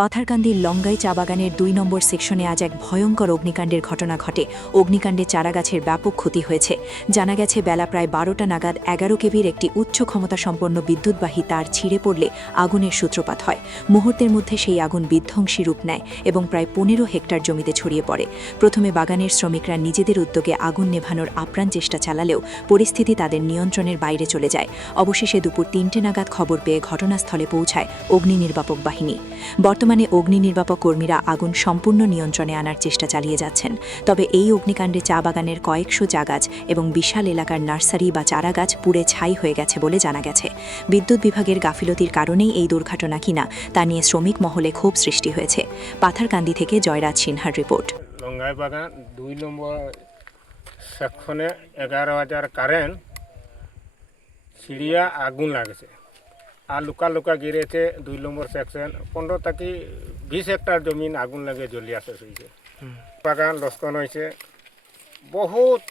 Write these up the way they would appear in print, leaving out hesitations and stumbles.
পাথারকান্দির লঙ্গাই চা বাগানের ২ নম্বর সেকশনে আজ এক ভয়ঙ্কর অগ্নিকাণ্ডের ঘটনা ঘটে। অগ্নিকাণ্ডে চারাগাছের ব্যাপক ক্ষতি হয়েছে। জানা গেছে বেলা প্রায় ১২টা নাগাদ ১১ কেভির একটি উচ্চ ক্ষমতাসম্পন্ন বিদ্যুৎবাহী তার ছিঁড়ে পড়লে আগুনের সূত্রপাত হয়। মুহূর্তের মধ্যে সেই আগুন বিধ্বংসী রূপ নেয় এবং প্রায় ১৫ হেক্টর জমিতে ছড়িয়ে পড়ে। প্রথমে বাগানের শ্রমিকরা নিজেদের উদ্যোগে আগুন নেভানোর আপ্রাণ চেষ্টা চালালেও পরিস্থিতি তাদের নিয়ন্ত্রণের বাইরে চলে যায়। অবশেষে দুপুর ৩টে নাগাদ খবর পেয়ে ঘটনাস্থলে পৌঁছায় অগ্নি নির্বাপক বাহিনী। বর্তমানে অগ্নি নির্বাপক কর্মীরা আগুন সম্পূর্ণ নিয়ন্ত্রণে আনার চেষ্টা চালিয়ে যাচ্ছেন। তবে এই অগ্নিকাণ্ডে চা বাগানের কয়েকশো চা গাছ এবং বিশাল এলাকার নার্সারি বা চারা গাছ পুড়ে ছাই হয়ে গেছে বলে জানা গেছে। বিদ্যুৎ বিভাগের গাফিলতির কারণেই এই দুর্ঘটনা কিনা তা নিয়ে শ্রমিক মহলে ক্ষোভ সৃষ্টি হয়েছে। পাথারকান্দি থেকে জয়রাজ সিনহার রিপোর্ট। লঙ্গাই বাগান ২ নম্বর সেকশনে ১১,০০০ কারেন্ট সিঁড়িয়া আগুন লাগেছে আর লুকা লুকা গিরেছে ২ নম্বর সেকশন ১৫ থেকে ২০ হেক্টর জমিন আগুন লাগে জ্বলিয়া শেষ হয়েছে। বাগান লস্কন হয়েছে, বহুত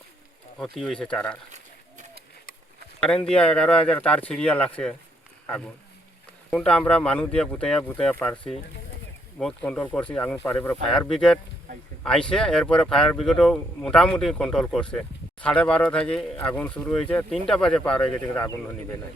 ক্ষতি হয়েছে চারার। কারেন্ট দিয়া ১১,০০০ তার ছিড়িয়া লাগছে আগুন। আগুনটা আমরা মানুষ দিয়ে বুতাইয়া পারছি, বহুত কন্ট্রোল করছি। আগুন পারে পরে ফায়ার ব্রিগেড আইসে, এরপরে ফায়ার ব্রিগেডও মোটামুটি কন্ট্রোল করছে। ১২:৩০ থেকে আগুন শুরু হয়েছে, ৩টা বাজে পার হয়ে গেছে কিন্তু আগুন নিবে না।